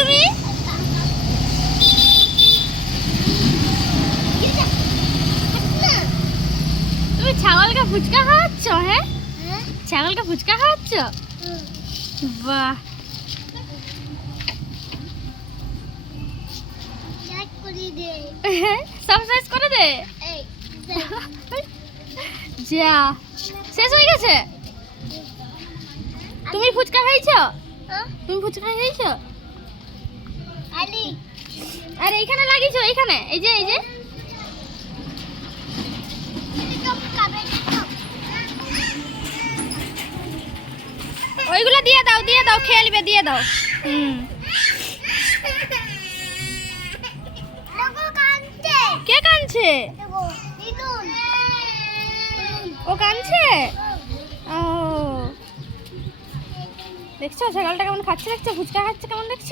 তুমি? তুমি ছাগলকে ফুচকা খাওয়াচ্ছ হ্যাঁ? ছাগলকে ফুচকা খাওয়াচ্ছ? বাহ। সাবস্ক্রাইব করে দে? যা শেষ হয়ে গেছে? তুমি ফুচকা খাইছো? তুমি ফুচকা খাইছো? আরে এইখানে লাগিয়েছো এইখানে এই যে এই যে। ওইগুলো দিয়ে দাও দিয়ে দাও খেয়ে নিবে দিয়ে দাও। হুম। কে কানছে ও কানছে ও। দেখছ ছাগলটা কেমন খাচ্ছে দেখছ? ফুচকা খাচ্ছে কেমন দেখছ?